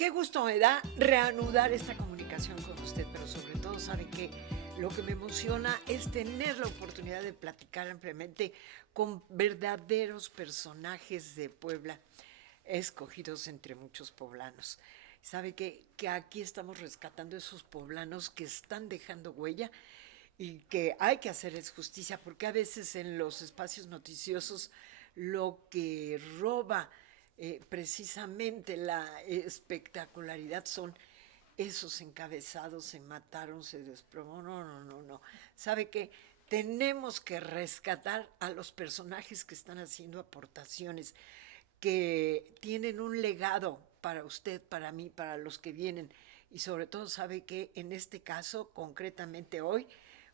Qué gusto me da reanudar esta comunicación con usted, pero sobre todo, ¿sabe qué? Lo que me emociona es tener la oportunidad de platicar ampliamente con verdaderos personajes de Puebla, escogidos entre muchos poblanos. ¿Sabe qué? Que aquí estamos rescatando esos poblanos que están dejando huella y que hay que hacerles justicia, porque a veces en los espacios noticiosos lo que roba precisamente la espectacularidad son esos encabezados, se mataron, se desplomó, no. ¿Sabe qué? Tenemos que rescatar a los personajes que están haciendo aportaciones, que tienen un legado para usted, para mí, para los que vienen. Y sobre todo, sabe que en este caso, concretamente hoy,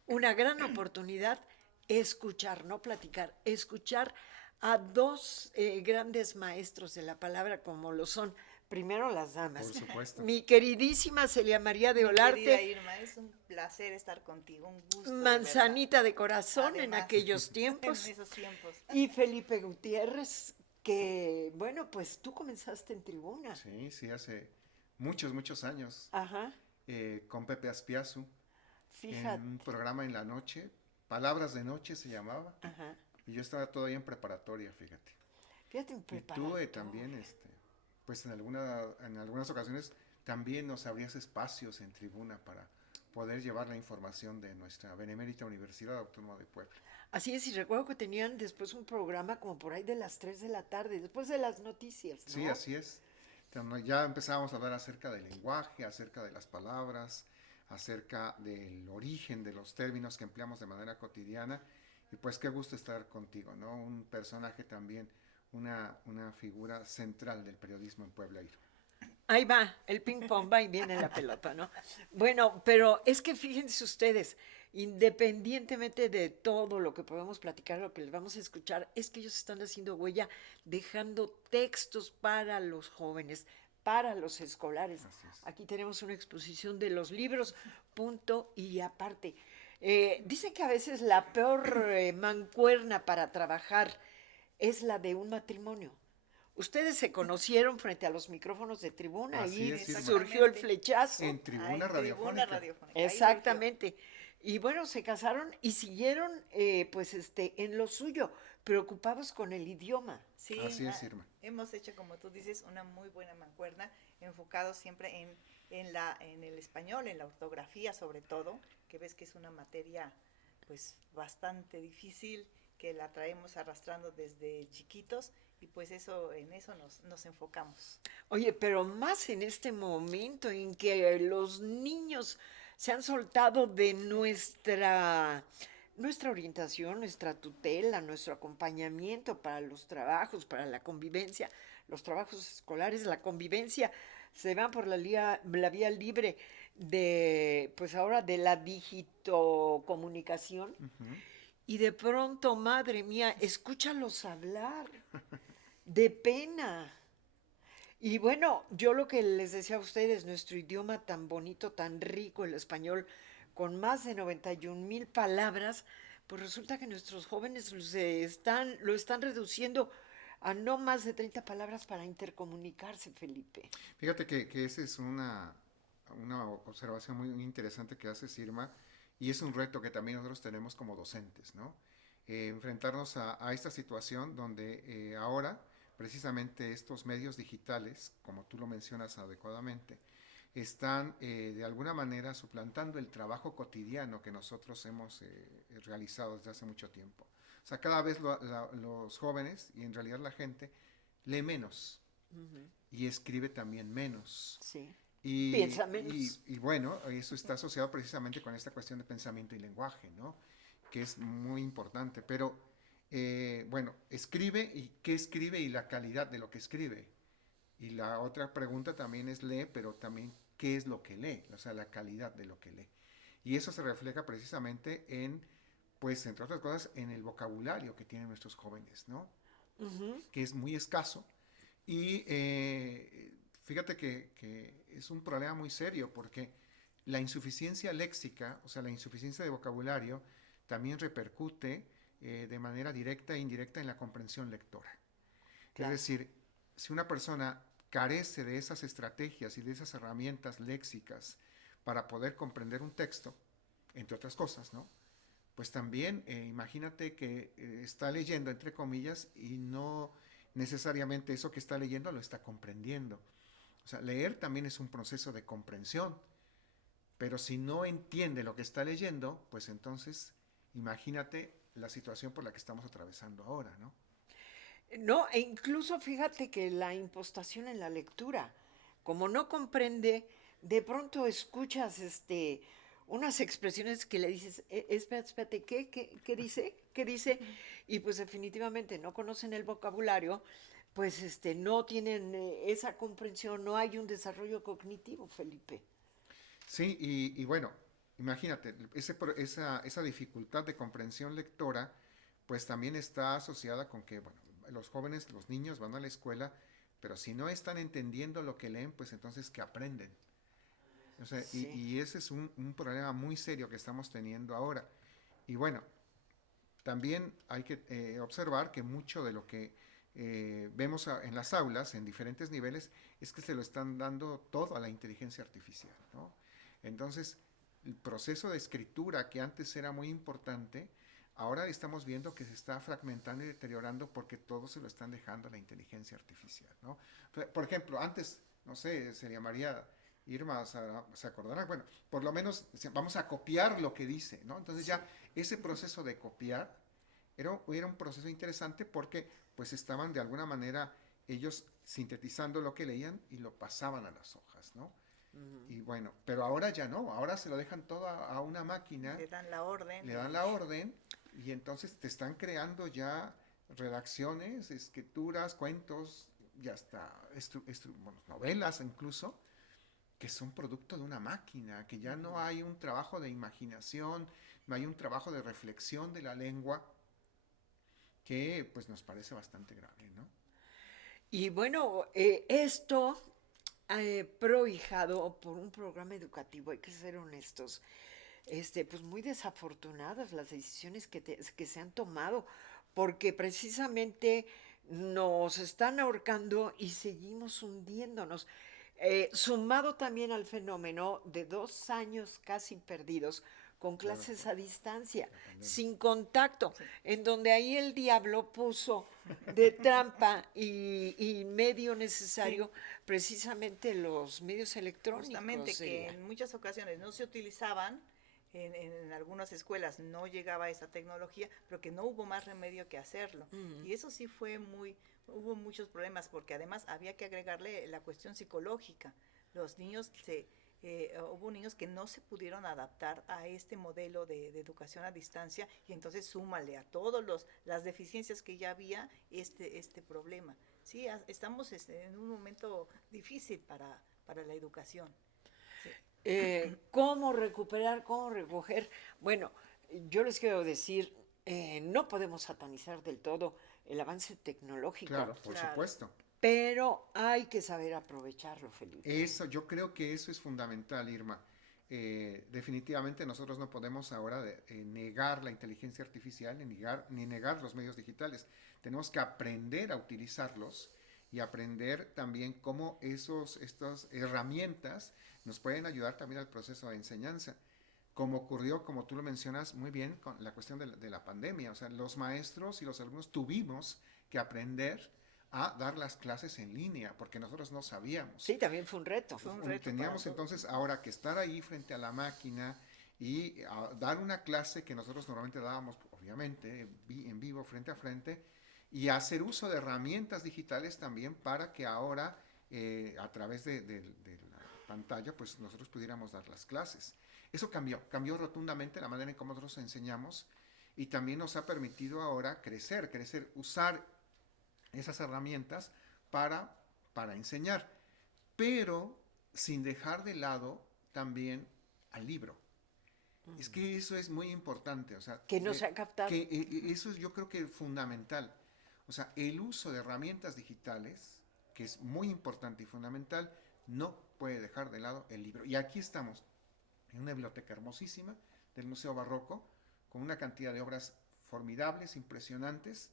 una gran oportunidad escuchar, no platicar, escuchar a dos grandes maestros de la palabra como lo son, primero las damas. Por supuesto. Mi queridísima Celia María de Mi Olarte. querida Irma, es un placer estar contigo, un gusto. Manzanita de corazón. Además, en aquellos tiempos. En esos tiempos. Y Felipe Gutiérrez, que, bueno, pues tú comenzaste en Tribuna. Sí, hace muchos años. Ajá. Con Pepe Aspiazu. Fíjate. En un programa en la noche, Palabras de Noche se llamaba. Ajá. Y yo estaba todavía en preparatoria, fíjate. Fíjate, en preparatoria. Y tú también, pues en algunas ocasiones también nos abrías espacios en Tribuna para poder llevar la información de nuestra benemérita Universidad Autónoma de Puebla. Así es, y recuerdo que tenían después un programa como por ahí de las 3 de la tarde, después de las noticias, ¿no? Sí, así es. Ya empezábamos a hablar acerca del lenguaje, acerca de las palabras, acerca del origen de los términos que empleamos de manera cotidiana. Y pues qué gusto estar contigo, ¿no? Un personaje también, una figura central del periodismo en Puebla. Ahí va, el ping pong va y viene la pelota, ¿no? Bueno, pero es que fíjense ustedes, independientemente de todo lo que podemos platicar, lo que les vamos a escuchar, es que ellos están haciendo huella, dejando textos para los jóvenes, para los escolares. Aquí tenemos una exposición de los libros, punto y aparte. Dicen que a veces la peor mancuerna para trabajar es la de un matrimonio. Ustedes se conocieron frente a los micrófonos de Tribuna y surgió el flechazo. En Tribuna Radiofónica. Exactamente. Y bueno, se casaron y siguieron en lo suyo, preocupados con el idioma. Sí, así es, Irma. Hemos hecho, como tú dices, una muy buena mancuerna, enfocados siempre en el español, en la ortografía sobre todo, que ves que es una materia pues bastante difícil, que la traemos arrastrando desde chiquitos, y pues en eso nos enfocamos. Oye, pero más en este momento en que los niños se han soltado de nuestra orientación, nuestra tutela, nuestro acompañamiento para los trabajos, para la convivencia, los trabajos escolares, la convivencia, se van por la vía libre de, pues ahora de la digitocomunicación. Uh-huh. Y de pronto, madre mía, escúchalos hablar, de pena. Y bueno, yo lo que les decía a ustedes, nuestro idioma tan bonito, tan rico, el español, con más de 91,000 palabras, pues resulta que nuestros jóvenes lo están reduciendo a no más de 30 palabras para intercomunicarse, Felipe. Fíjate que esa es una observación muy interesante que haces, Irma, y es un reto que también nosotros tenemos como docentes, ¿no? Enfrentarnos a esta situación donde ahora precisamente estos medios digitales, como tú lo mencionas adecuadamente, están de alguna manera suplantando el trabajo cotidiano que nosotros hemos realizado desde hace mucho tiempo. O sea, cada vez los jóvenes y en realidad la gente lee menos uh-huh. y escribe también menos. Sí. Piensa menos. Y bueno, eso está asociado precisamente con esta cuestión de pensamiento y lenguaje, ¿no? Que es muy importante, pero bueno, escribe y qué escribe y la calidad de lo que escribe. Y la otra pregunta también es lee, pero también qué es lo que lee, o sea, la calidad de lo que lee. Y eso se refleja precisamente en, pues, entre otras cosas, en el vocabulario que tienen nuestros jóvenes, ¿no? Uh-huh. Que es muy escaso. Y fíjate que es un problema muy serio porque la insuficiencia léxica, o sea, la insuficiencia de vocabulario, también repercute de manera directa e indirecta en la comprensión lectora. Claro. Es decir, si una persona carece de esas estrategias y de esas herramientas léxicas para poder comprender un texto, entre otras cosas, ¿no? Pues también imagínate que está leyendo, entre comillas, y no necesariamente eso que está leyendo lo está comprendiendo. O sea, leer también es un proceso de comprensión, pero si no entiende lo que está leyendo, pues entonces imagínate la situación por la que estamos atravesando ahora, ¿no? No, e incluso fíjate que la impostación en la lectura, como no comprende, de pronto escuchas unas expresiones que le dices, espérate, espérate, ¿qué dice? ¿Qué dice? Y pues definitivamente no conocen el vocabulario, pues no tienen esa comprensión, no hay un desarrollo cognitivo, Felipe. Sí, y bueno, imagínate, esa dificultad de comprensión lectora, pues también está asociada con que, bueno, los jóvenes, los niños van a la escuela, pero si no están entendiendo lo que leen, pues entonces, ¿qué aprenden? O sea, Sí. y ese es un problema muy serio que estamos teniendo ahora. Y bueno, también hay que observar que mucho de lo que vemos en las aulas, en diferentes niveles, es que se lo están dando todo a la inteligencia artificial, ¿no? Entonces, el proceso de escritura que antes era muy importante, ahora estamos viendo que se está fragmentando y deteriorando porque todo se lo están dejando a la inteligencia artificial, ¿no? Por ejemplo, antes, no sé, se llamaría Irma, se acordará, bueno, por lo menos vamos a copiar lo que dice, ¿no? Entonces ya ese proceso de copiar era un proceso interesante porque pues estaban de alguna manera ellos sintetizando lo que leían y lo pasaban a las hojas, ¿no? Y bueno, pero ahora ya no, ahora se lo dejan todo a una máquina. Le dan la orden. Le dan la orden y entonces te están creando ya redacciones, escrituras, cuentos y hasta bueno, novelas incluso, que son producto de una máquina, que ya no hay un trabajo de imaginación, no hay un trabajo de reflexión de la lengua, que pues nos parece bastante grave, ¿no? Y bueno, esto prohijado por un programa educativo, hay que ser honestos, pues muy desafortunadas las decisiones que se han tomado, porque precisamente nos están ahorcando y seguimos hundiéndonos. Sumado también al fenómeno de 2 años casi perdidos con Claro, clases a distancia, la pandemia. sin contacto, Sí. en donde ahí el diablo puso de trampa y medio necesario precisamente los medios electrónicos. Justamente que en muchas ocasiones no se utilizaban, en algunas escuelas no llegaba esa tecnología, pero que no hubo más remedio que hacerlo. Y eso sí hubo muchos problemas, porque además había que agregarle la cuestión psicológica. Los niños hubo niños que no se pudieron adaptar a este modelo de educación a distancia, y entonces súmale a todas las deficiencias que ya había este problema. Sí, estamos en un momento difícil para la educación. Sí. ¿Cómo recuperar, cómo recoger? Bueno, yo les quiero decir, no podemos satanizar del todo el avance tecnológico, Claro, por Claro. supuesto. pero hay que saber aprovecharlo, Felipe. Eso, yo creo que eso es fundamental, Irma. Definitivamente nosotros no podemos ahora negar la inteligencia artificial ni negar los medios digitales. Tenemos que aprender a utilizarlos y aprender también cómo estas herramientas nos pueden ayudar también al proceso de enseñanza. Como ocurrió, como tú lo mencionas muy bien, con la cuestión de la pandemia. O sea, los maestros y los alumnos tuvimos que aprender a dar las clases en línea, porque nosotros no sabíamos. Sí, también fue un reto. Fue un reto Teníamos para entonces ahora que estar ahí frente a la máquina y dar una clase que nosotros normalmente dábamos, obviamente, en vivo, frente a frente, y hacer uso de herramientas digitales también para que ahora, a través de la pantalla, pues nosotros pudiéramos dar las clases. Eso cambió rotundamente la manera en cómo nosotros enseñamos, y también nos ha permitido ahora crecer, usar esas herramientas para enseñar, pero sin dejar de lado también al libro. Es que eso es muy importante, o sea, Que no se ha captado. eso es, yo creo que es fundamental. O sea, el uso de herramientas digitales, que es muy importante y fundamental, no puede dejar de lado el libro. Y aquí estamos, en una biblioteca hermosísima del Museo Barroco, con una cantidad de obras formidables, impresionantes,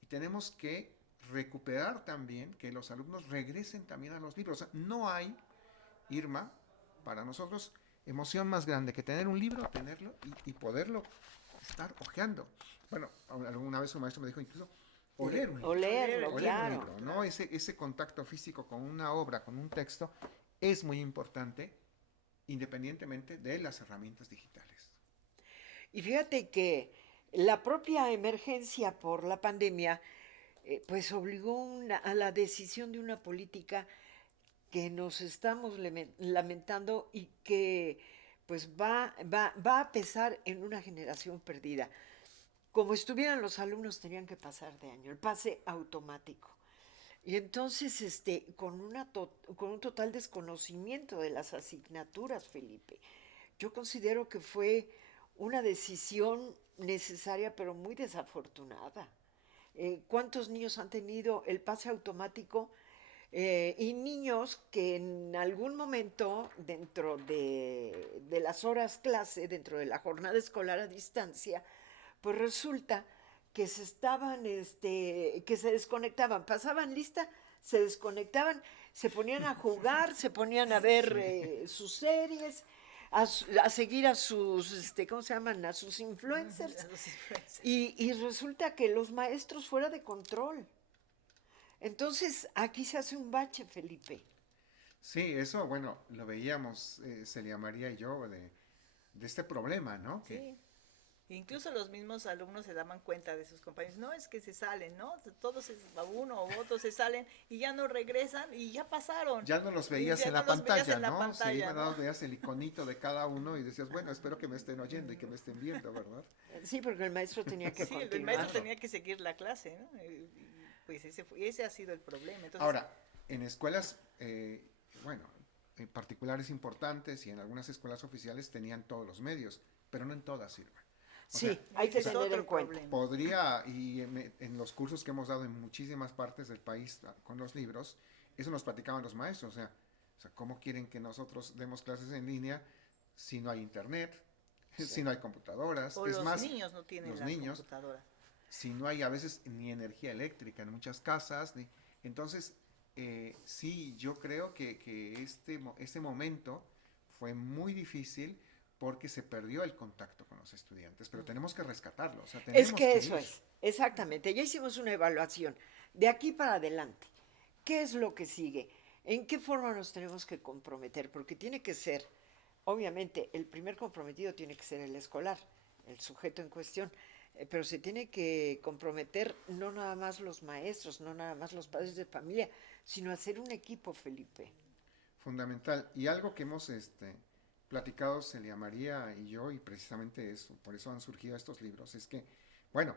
y tenemos que recuperar también, que los alumnos regresen también a los libros. O sea, no hay, Irma, para nosotros, emoción más grande que tener un libro, tenerlo y poderlo estar hojeando. Bueno, alguna vez un maestro me dijo incluso oler un libro. Olerlo, Oler claro. un libro, ¿no? Ese contacto físico con una obra, con un texto, es muy importante, independientemente de las herramientas digitales. Y fíjate que la propia emergencia por la pandemia, pues obligó a la decisión de una política que nos estamos lamentando y que pues va a pesar en una generación perdida. Como estuvieran los alumnos, tenían que pasar de año, el pase automático. Y entonces, con un total desconocimiento de las asignaturas, Felipe, yo considero que fue una decisión necesaria, pero muy desafortunada. ¿Cuántos niños han tenido el pase automático? Y niños que en algún momento, dentro de las horas clase, dentro de la jornada escolar a distancia, pues resulta que que se desconectaban, pasaban lista, se desconectaban, se ponían a jugar, se ponían a ver sus series, a seguir a sus, ¿cómo se llaman? A sus influencers. Y resulta que los maestros fuera de control. Entonces, aquí se hace un bache, Felipe. Sí, eso, bueno, lo veíamos, Celia María y yo, de este problema, ¿no? Sí. Incluso los mismos alumnos se daban cuenta de sus compañeros, no es que se salen, ¿no? Todos, uno o otros se salen y ya no regresan y ya pasaron. Ya no los veías Ya en no la los veías pantalla, en la ¿no? pantalla, Sí, nada ¿no? más veías el iconito de cada uno y decías, bueno, espero que me estén oyendo y que me estén viendo, ¿verdad? Sí, porque el maestro tenía que Sí, continuar. el maestro tenía que seguir la clase, ¿no? Pues ese ha sido el problema. Entonces, Ahora, en escuelas, bueno, en particulares importantes y en algunas escuelas oficiales tenían todos los medios, pero no en todas sirven. Sí, sea, hay que ese es tener otro en cuenta. problema. Podría, y en los cursos que hemos dado en muchísimas partes del país con los libros, eso nos platicaban los maestros, o sea, ¿cómo quieren que nosotros demos clases en línea si no hay internet, si no hay computadoras? O Es los más, niños no tienen los las niños, computadoras. si no hay a veces ni energía eléctrica en muchas casas, entonces sí, yo creo que este momento fue muy difícil porque se perdió el contacto con los estudiantes, pero tenemos que rescatarlo, o sea, Es tenemos que que eso ir. es, exactamente. Ya hicimos una evaluación. De aquí para adelante, ¿qué es lo que sigue? ¿En qué forma nos tenemos que comprometer? Porque tiene que ser, obviamente, el primer comprometido tiene que ser el escolar, el sujeto en cuestión, pero se tiene que comprometer no nada más los maestros, no nada más los padres de familia, sino hacer un equipo, Felipe. Fundamental. Y algo que hemos platicado Celia María y yo, y precisamente eso, por eso han surgido estos libros, es que, bueno,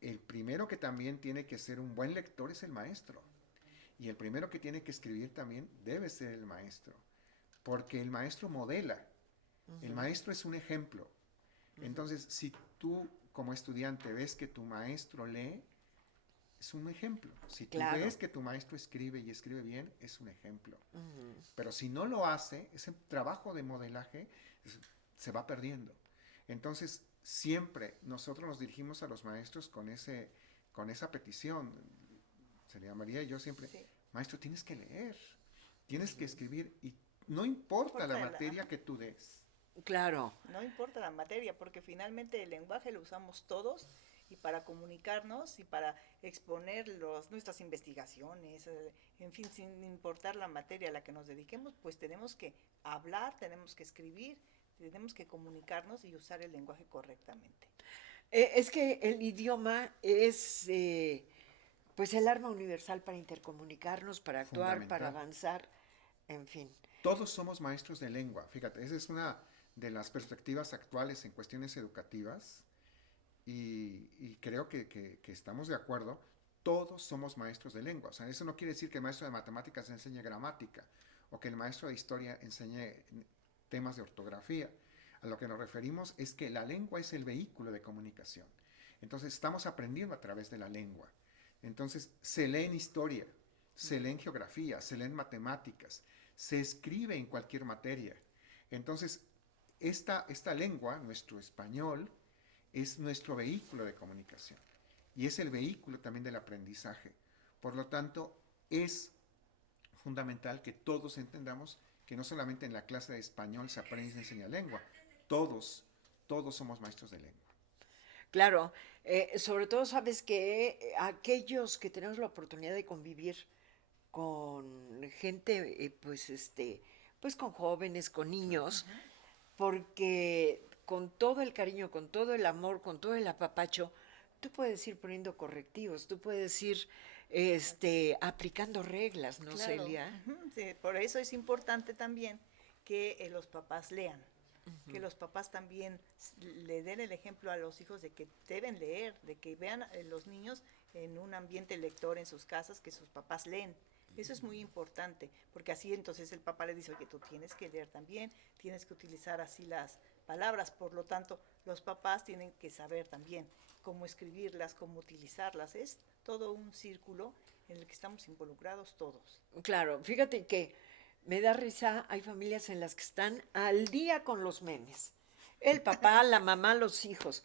el primero que también tiene que ser un buen lector es el maestro. Y el primero que tiene que escribir también debe ser el maestro. Porque el maestro modela. El maestro es un ejemplo. Entonces, si tú como estudiante ves que tu maestro lee, es un ejemplo. Si tú Claro. ves que tu maestro escribe y escribe bien, es un ejemplo. Pero si no lo hace, ese trabajo de modelaje se va perdiendo. Entonces, siempre nosotros nos dirigimos a los maestros con esa petición. Celia María y yo siempre, Sí. maestro, tienes que leer, tienes que escribir y no importa la materia que tú des. Claro. No importa la materia, porque finalmente el lenguaje lo usamos todos y para comunicarnos y para exponer nuestras investigaciones, en fin, sin importar la materia a la que nos dediquemos, pues tenemos que hablar, tenemos que escribir, tenemos que comunicarnos y usar el lenguaje correctamente. Es que el idioma es pues el arma universal para intercomunicarnos, para actuar, para Fundamental. avanzar, en fin. Todos somos maestros de lengua. Fíjate, esa es una de las perspectivas actuales en cuestiones educativas y creo que estamos de acuerdo. Todos somos maestros de lengua. O sea, eso no quiere decir que el maestro de matemáticas enseñe gramática o que el maestro de historia enseñe temas de ortografía. A lo que nos referimos es que la lengua es el vehículo de comunicación. Entonces, estamos aprendiendo a través de la lengua. Entonces, se lee en historia, se lee en geografía, se lee en matemáticas, se escribe en cualquier materia. Entonces, esta lengua, nuestro español, es nuestro vehículo de comunicación. y es el vehículo también del aprendizaje. Por lo tanto, es fundamental que todos entendamos que no solamente en la clase de español se aprende y se enseña lengua, todos somos maestros de lengua. Claro, sobre todo sabes que aquellos que tenemos la oportunidad de convivir con gente, pues con jóvenes, con niños, porque con todo el cariño, con todo el amor, con todo el apapacho, tú puedes ir poniendo correctivos, tú puedes ir aplicando reglas, ¿no, Claro. Celia? Sí, por eso es importante también que los papás lean, que los papás también le den el ejemplo a los hijos de que deben leer, de que vean los niños en un ambiente lector en sus casas, que sus papás leen. Eso es muy importante, porque así entonces el papá le dice, oye, tú tienes que leer también, tienes que utilizar así las palabras, por lo tanto, los papás tienen que saber también cómo escribirlas, cómo utilizarlas. Es todo un círculo en el que estamos involucrados todos. Claro, fíjate que me da risa, hay familias en las que están al día con los memes. El papá, la mamá, los hijos.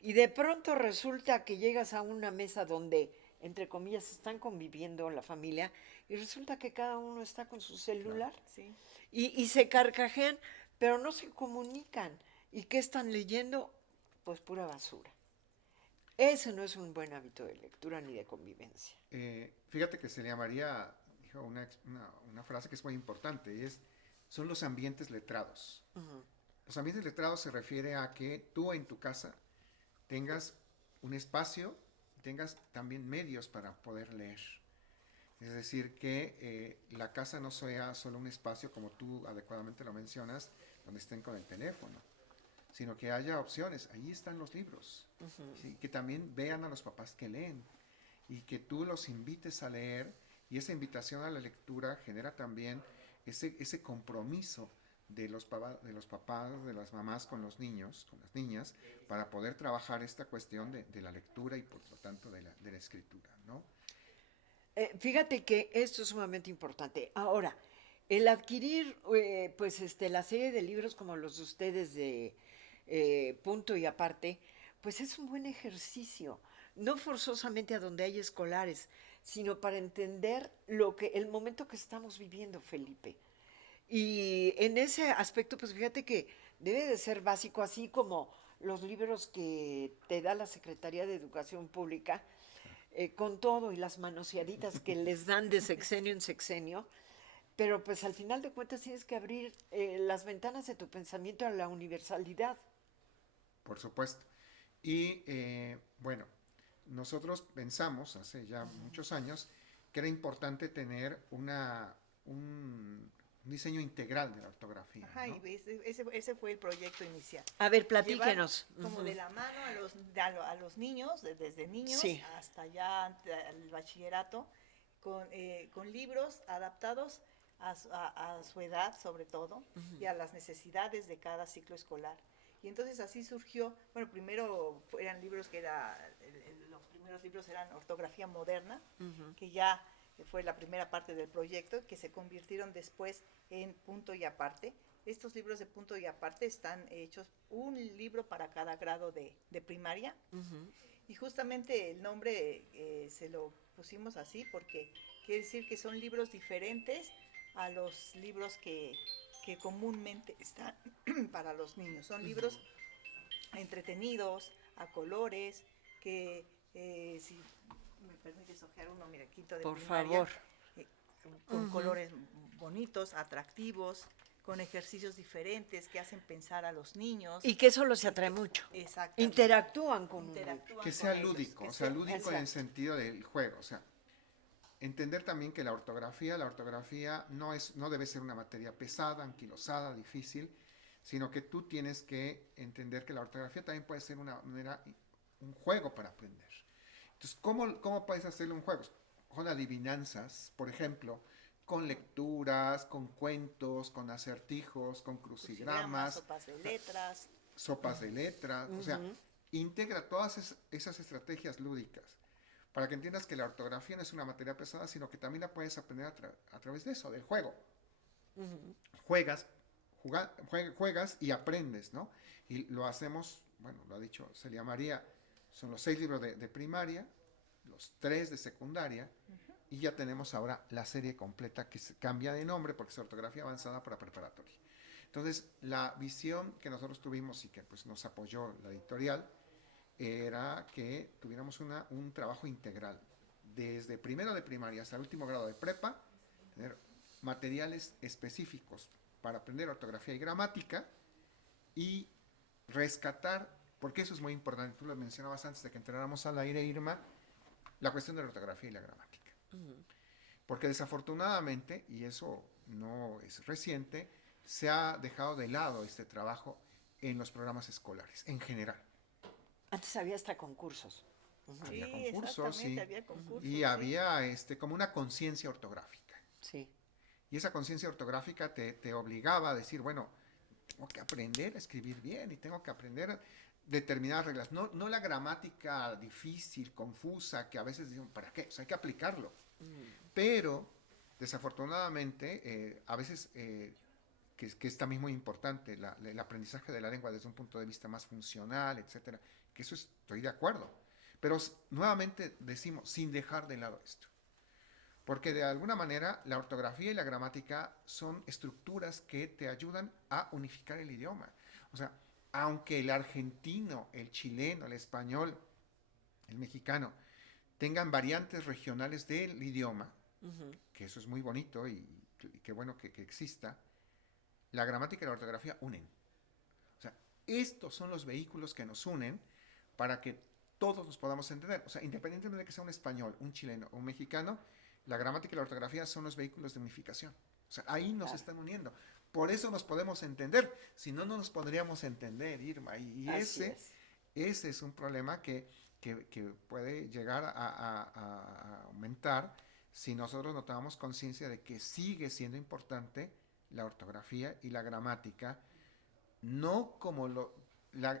Y de pronto resulta que llegas a una mesa donde, entre comillas, están conviviendo la familia y resulta que cada uno está con su celular. Sí. Y se carcajean, pero no se comunican. ¿Y qué están leyendo? Pues pura basura. Ese no es un buen hábito de lectura ni de convivencia. Fíjate que Celia María dijo una frase que es muy importante, son los ambientes letrados. Uh-huh. Los ambientes letrados se refiere a que tú en tu casa tengas un espacio, tengas también medios para poder leer. Es decir, que la casa no sea solo un espacio, como tú adecuadamente lo mencionas, donde estén con el teléfono, sino que haya opciones. Ahí están los libros. Uh-huh. ¿Sí? Que también vean a los papás que leen y que tú los invites a leer, y esa invitación a la lectura genera también ese compromiso de los papás, de las mamás con los niños, con las niñas, para poder trabajar esta cuestión de la lectura y por lo tanto de la escritura, ¿no? Fíjate que esto es sumamente importante. Ahora, el adquirir la serie de libros como los de ustedes de Punto y Aparte, pues es un buen ejercicio, no forzosamente a donde hay escolares, sino para entender el momento que estamos viviendo, Felipe. Y en ese aspecto, pues fíjate que debe de ser básico, así como los libros que te da la Secretaría de Educación Pública, con todo y las manoseaditas que les dan de sexenio en sexenio, pero pues al final de cuentas tienes que abrir las ventanas de tu pensamiento a la universalidad. Por supuesto. Y bueno, nosotros pensamos hace ya muchos años que era importante tener un diseño integral de la ortografía. Ajá, ¿no? y ese fue el proyecto inicial. A ver, platíquenos. Llevar como de la mano a los niños, desde niños Sí. hasta ya al bachillerato, con libros adaptados a su edad sobre todo, y a las necesidades de cada ciclo escolar. Y entonces así surgió, bueno, primero eran libros los primeros libros eran ortografía moderna, que ya fue la primera parte del proyecto, que se convirtieron después en Punto y Aparte. Estos libros de Punto y Aparte están hechos un libro para cada grado de primaria, y justamente el nombre se lo pusimos así porque quiere decir que son libros diferentes a los libros que comúnmente están para los niños. Son libros entretenidos, a colores, que si me permites ojear uno, mira, quinto de Por primaria, favor. con colores bonitos, atractivos, con ejercicios diferentes que hacen pensar a los niños. Y que eso los atrae mucho. Exactamente. Interactúan con uno. Que sea lúdico, o sea, lúdico en el sentido del juego, o sea, entender también que la ortografía no debe ser una materia pesada, anquilosada, difícil, sino que tú tienes que entender que la ortografía también puede ser un juego para aprender. Entonces, ¿cómo puedes hacerle un juego? Con adivinanzas, por ejemplo, con lecturas, con cuentos, con acertijos, con crucigramas, sopas de letras, o sea, integra todas esas estrategias lúdicas para que entiendas que la ortografía no es una materia pesada, sino que también la puedes aprender a través de eso, del juego. Juegas y aprendes, ¿no? Y lo hacemos, bueno, lo ha dicho Celia María, Son los 6 libros de primaria, los 3 de secundaria, y ya tenemos ahora la serie completa que cambia de nombre porque es ortografía avanzada para preparatoria. Entonces, la visión que nosotros tuvimos y que pues, nos apoyó la editorial era que tuviéramos un trabajo integral, desde primero de primaria hasta el último grado de prepa, tener materiales específicos para aprender ortografía y gramática y rescatar, porque eso es muy importante, tú lo mencionabas antes de que entráramos al aire, Irma, la cuestión de la ortografía y la gramática. Porque desafortunadamente, y eso no es reciente, se ha dejado de lado este trabajo en los programas escolares, en general. Antes había hasta concursos. Sí, Había concursos, sí, había concursos. y sí. había como una conciencia ortográfica. Sí. Y esa conciencia ortográfica te obligaba a decir, bueno, tengo que aprender a escribir bien y tengo que aprender determinadas reglas. No la gramática difícil, confusa, que a veces dicen, ¿para qué? O sea, hay que aplicarlo. Pero, desafortunadamente, a veces, que es también muy importante, el aprendizaje de la lengua desde un punto de vista más funcional, etcétera, que eso estoy de acuerdo. Pero nuevamente decimos, sin dejar de lado esto. Porque de alguna manera la ortografía y la gramática son estructuras que te ayudan a unificar el idioma. O sea, aunque el argentino, el chileno, el español, el mexicano tengan variantes regionales del idioma, que eso es muy bonito y qué bueno que exista, la gramática y la ortografía unen. O sea, estos son los vehículos que nos unen para que todos nos podamos entender. O sea, independientemente de que sea un español, un chileno o un mexicano, la gramática y la ortografía son los vehículos de unificación. O sea, ahí nos están uniendo. Por eso nos podemos entender. Si no, no nos podríamos entender, Irma. Y ese es un problema que puede llegar a aumentar si nosotros no tomamos conciencia de que sigue siendo importante la ortografía y la gramática, no como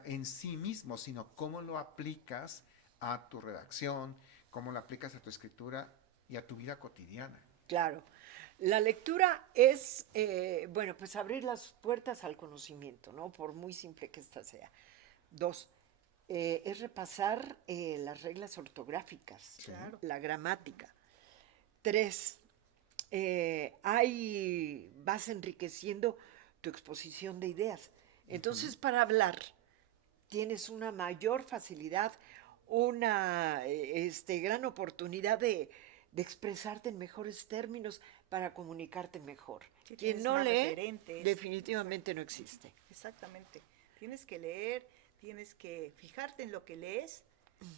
en sí mismo, sino cómo lo aplicas a tu redacción, cómo lo aplicas a tu escritura y a tu vida cotidiana. Claro. La lectura es, bueno, pues abrir las puertas al conocimiento, ¿no? Por muy simple que ésta sea. 2, es repasar las reglas ortográficas, Claro. la gramática. 3, vas enriqueciendo tu exposición de ideas. Entonces, para hablar, tienes una mayor facilidad, una gran oportunidad de expresarte en mejores términos para comunicarte mejor. Sí, Quien tienes no más lee, referentes. definitivamente no existe. Exactamente. Tienes que leer, tienes que fijarte en lo que lees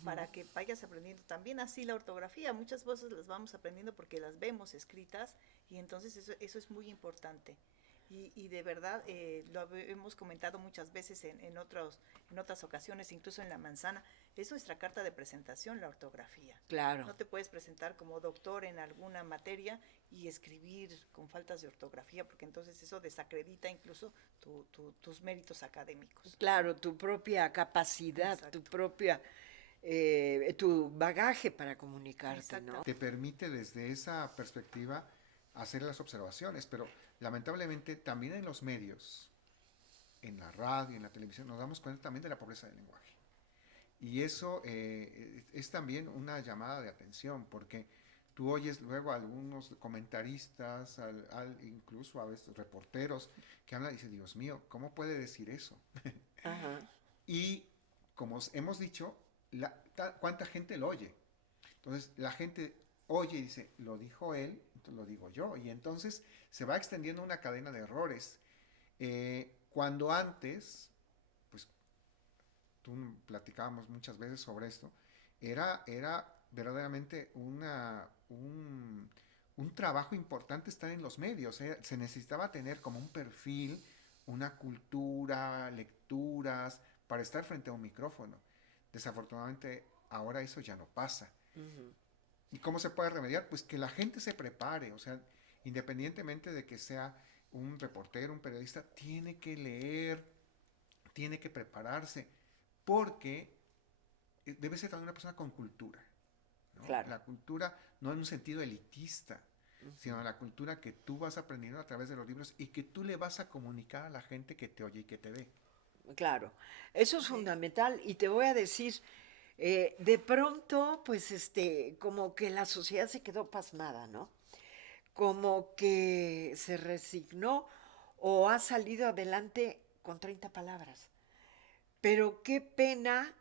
para que vayas aprendiendo también así la ortografía. Muchas cosas las vamos aprendiendo porque las vemos escritas y entonces eso es muy importante. Y de verdad, lo hemos comentado muchas veces en otras ocasiones, incluso en La Manzana, es nuestra carta de presentación, la ortografía. Claro. No te puedes presentar como doctor en alguna materia y escribir con faltas de ortografía, porque entonces eso desacredita incluso tus méritos académicos. Claro, tu propia capacidad, Exacto. tu bagaje para comunicarte, ¿no? Te permite desde esa perspectiva hacer las observaciones, pero lamentablemente también en los medios, en la radio, en la televisión, nos damos cuenta también de la pobreza del lenguaje. Y eso es también una llamada de atención, porque tú oyes luego a algunos comentaristas, incluso a veces reporteros, que hablan y dicen, Dios mío, ¿cómo puede decir eso? Ajá. Y como hemos dicho, ¿cuánta gente lo oye? Entonces la gente oye y dice, lo dijo él, entonces lo digo yo. Y entonces se va extendiendo una cadena de errores. Cuando antes, pues tú platicábamos muchas veces sobre esto, era verdaderamente un trabajo importante estar en los medios. Se necesitaba tener como un perfil, una cultura, lecturas, para estar frente a un micrófono. Desafortunadamente, ahora eso ya no pasa. Uh-huh. ¿Y cómo se puede remediar? Pues que la gente se prepare, o sea, independientemente de que sea un reportero, un periodista, tiene que leer, tiene que prepararse, porque debe ser también una persona con cultura, ¿no? Claro. La cultura no en un sentido elitista, sino la cultura que tú vas aprendiendo a través de los libros y que tú le vas a comunicar a la gente que te oye y que te ve. Claro, eso es fundamental y te voy a decir, De pronto, pues, como que la sociedad se quedó pasmada, ¿no? Como que se resignó o ha salido adelante con 30 palabras. Pero qué pena,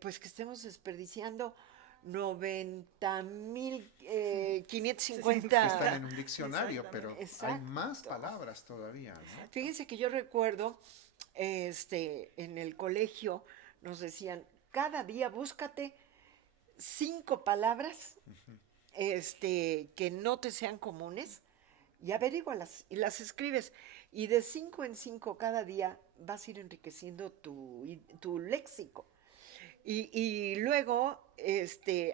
pues, que estemos desperdiciando 90,550. Que están en un diccionario, pero hay Exacto. más palabras todavía, ¿no? Fíjense que yo recuerdo, en el colegio nos decían, cada día búscate 5 palabras, que no te sean comunes y averígualas y las escribes. Y de 5 en 5 cada día vas a ir enriqueciendo tu léxico. Y luego,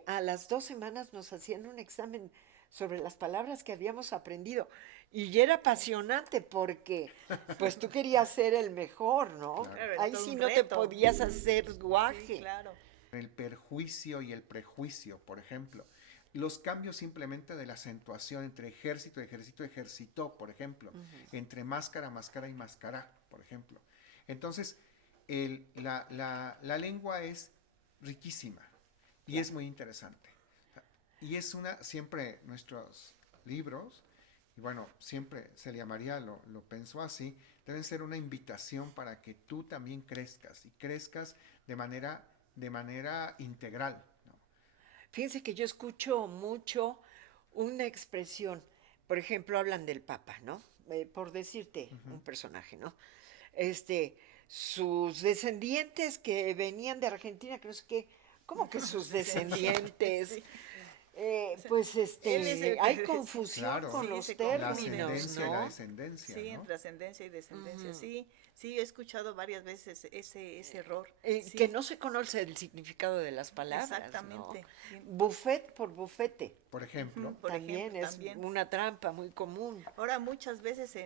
a las 2 semanas nos hacían un examen sobre las palabras que habíamos aprendido. Y era apasionante porque, pues, tú querías ser el mejor, ¿no? Claro. Ahí Todo sí un no te reto. podías hacer guaje. Sí, claro. El perjuicio y el prejuicio, por ejemplo. Los cambios simplemente de la acentuación entre ejército, ejército, ejercitó, por ejemplo. Entre máscara, máscara y máscara, por ejemplo. Entonces, la lengua es riquísima y es muy interesante. Y es siempre nuestros libros, y bueno, siempre Celia María lo pensó así, deben ser una invitación para que tú también crezcas, y crezcas de manera integral, ¿no? Fíjense que yo escucho mucho una expresión, por ejemplo, hablan del Papa, ¿no? Por decirte un personaje, ¿no? Sus descendientes que venían de Argentina, creo que, ¿cómo que sus descendientes? Sí. Pues Él es el que hay decía. confusión Claro, con Sí, los se la confunde. términos, ascendencia y la ¿no? descendencia, Sí, ¿no? entre ascendencia y descendencia. Ujú. Sí, sí, he escuchado varias veces ese error. Sí, Que no se conoce el significado de las palabras, exactamente. ¿no? Sí. Buffet por bufete, Por ejemplo, Ujú. Por también ejemplo, es también. una trampa muy común. Ahora muchas veces,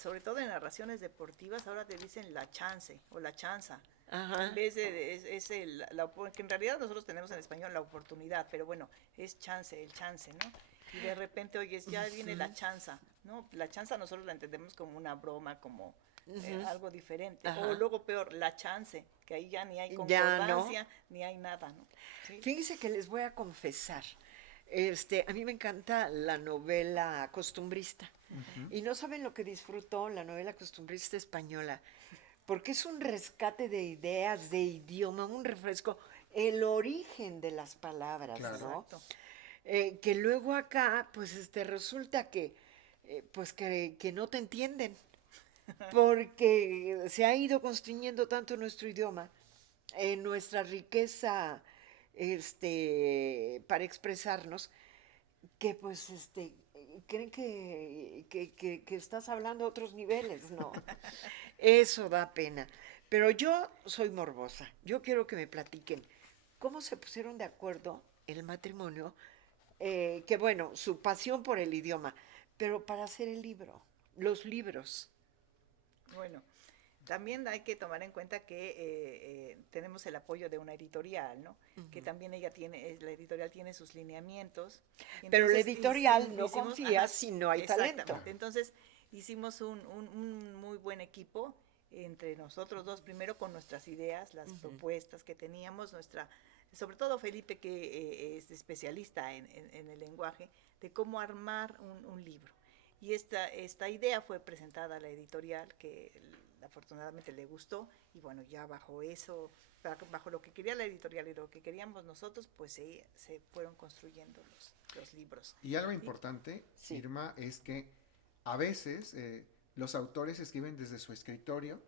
sobre todo en narraciones deportivas, ahora te dicen la chance o la chanza. Ajá. En vez de que en realidad nosotros tenemos en español la oportunidad, pero bueno, es chance, el chance, ¿no? Y de repente oyes, ya viene la chanza, ¿no? La chanza nosotros la entendemos como una broma, como algo diferente. Ajá. O luego peor, la chance, que ahí ya ni hay Ya no. concordancia, ni hay nada, ¿no? Sí. Fíjense que les voy a confesar, a mí me encanta la novela costumbrista. Y no saben lo que disfruto la novela costumbrista española, porque es un rescate de ideas, de idioma, un refresco, el origen de las palabras, Claro. ¿no? Exacto. Que luego acá, pues, resulta que, pues, que no te entienden, porque se ha ido constriñendo tanto nuestro idioma, nuestra riqueza, para expresarnos, que pues creen que estás hablando a otros niveles, ¿no? Eso da pena. Pero yo soy morbosa. Yo quiero que me platiquen cómo se pusieron de acuerdo el matrimonio, que bueno, su pasión por el idioma, pero para hacer el libro, los libros. Bueno, también hay que tomar en cuenta que tenemos el apoyo de una editorial, ¿no? Que también la editorial tiene sus lineamientos. Pero la Entonces, editorial no hicimos- confía ajá, si no hay exactamente. talento. Entonces, hicimos un muy buen equipo entre nosotros dos, primero con nuestras ideas, las propuestas que teníamos, sobre todo Felipe, que es especialista en el lenguaje, de cómo armar un libro. Y esta idea fue presentada a la editorial, que afortunadamente le gustó, y bueno, ya bajo eso, bajo lo que quería la editorial y lo que queríamos nosotros, pues se fueron construyendo los libros. y algo importante, Sí. Irma, es que a veces los autores escriben desde su escritorio,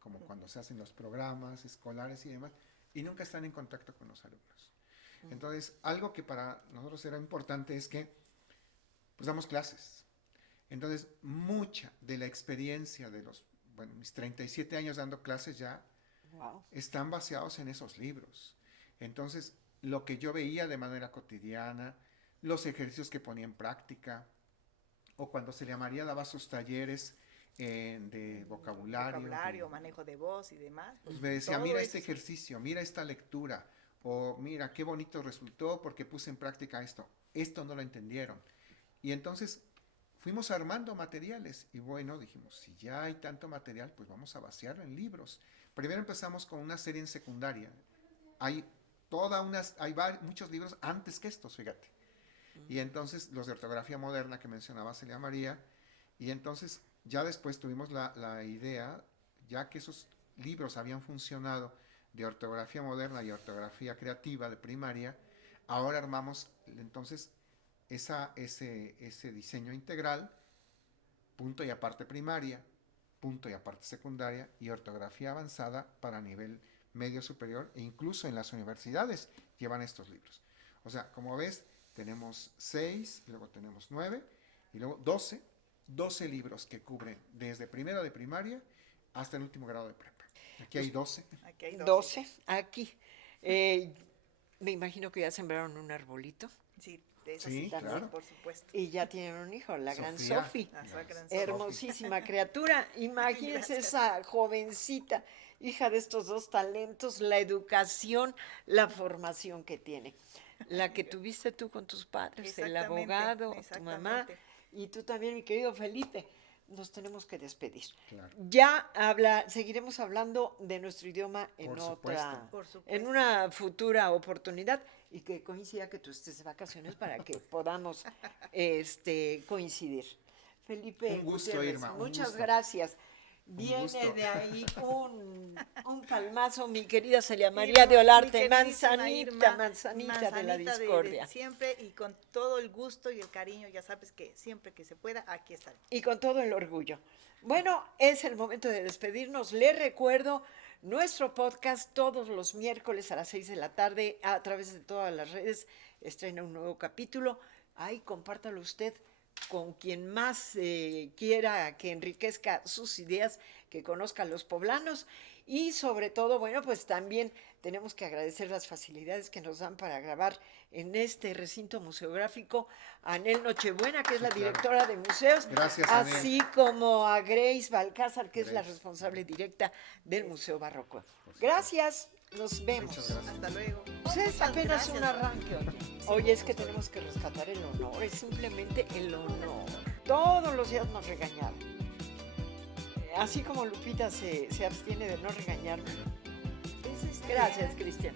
como cuando se hacen los programas escolares y demás, y nunca están en contacto con los alumnos. Entonces, algo que para nosotros era importante es que pues damos clases. Entonces, mucha de la experiencia de mis 37 años dando clases ya Wow. están basados en esos libros. Entonces, lo que yo veía de manera cotidiana, los ejercicios que ponía en práctica, o cuando Celia María daba sus talleres de vocabulario, manejo de voz y demás. pues me decía, todo mira eso este ejercicio, mira esta lectura, o mira qué bonito resultó porque puse en práctica esto no lo entendieron. Y entonces fuimos armando materiales y bueno, dijimos, si ya hay tanto material, pues vamos a vaciarlo en libros. Primero empezamos con una serie en secundaria. Hay muchos libros antes que estos, fíjate. Y entonces los de ortografía moderna que mencionaba Celia María, y entonces ya después tuvimos la idea, ya que esos libros habían funcionado de ortografía moderna y ortografía creativa de primaria, ahora armamos entonces ese diseño integral, punto y aparte primaria, punto y aparte secundaria y ortografía avanzada para nivel medio superior, e incluso en las universidades llevan estos libros. O sea, como ves, tenemos 6, luego tenemos 9 y luego 12 libros que cubren desde primero de primaria hasta el último grado de prepa. Aquí hay 12. Aquí hay 12, aquí. Me imagino que ya sembraron un arbolito Sí, de eso Sí, sí, claro. por supuesto. y ya tienen un hijo, la gran Sofía. Sofi. Esa gran Sofi. Hermosísima criatura. Imagínense Gracias. esa jovencita, hija de estos dos talentos, la educación, la formación que tiene. La que tuviste tú con tus padres, el Exactamente, abogado, tu mamá, exactamente. y tú también, mi querido Felipe. Nos tenemos que despedir. Claro. Ya seguiremos hablando de nuestro idioma en Por otra, supuesto. Por supuesto. en una futura oportunidad, y que coincida que tú estés de vacaciones para que podamos coincidir. Felipe Un gusto, Gutiérrez, Irma, un muchas gusto. gracias. Viene gusto. de ahí un palmazo, mi querida Celia Irma, María de mi Olarte, queridísima manzanita, Irma, manzanita de la manzanita de discordia. siempre y con todo el gusto y el cariño, ya sabes que siempre que se pueda, aquí estaré. Y con todo el orgullo. Bueno, es el momento de despedirnos. Les recuerdo nuestro podcast todos los miércoles a las 6 de la tarde a través de todas las redes. Estrena un nuevo capítulo. Ahí compártalo usted con quien más quiera que enriquezca sus ideas, que conozca a los poblanos. Y sobre todo, bueno, pues también tenemos que agradecer las facilidades que nos dan para grabar en este recinto museográfico a Anel Nochebuena, que es la claro. directora de museos, Gracias, Anel. así como a Grace Balcázar, que es la Grace. responsable directa del Museo Barroco. Gracias, nos vemos. Muchas gracias. Hasta luego. Pues es Muchas apenas gracias. un arranque, oye. Oye, es que tenemos que rescatar el honor, es simplemente el honor. Todos los días nos regañaron. Así como Lupita se abstiene de no regañarme. Gracias, Cristian.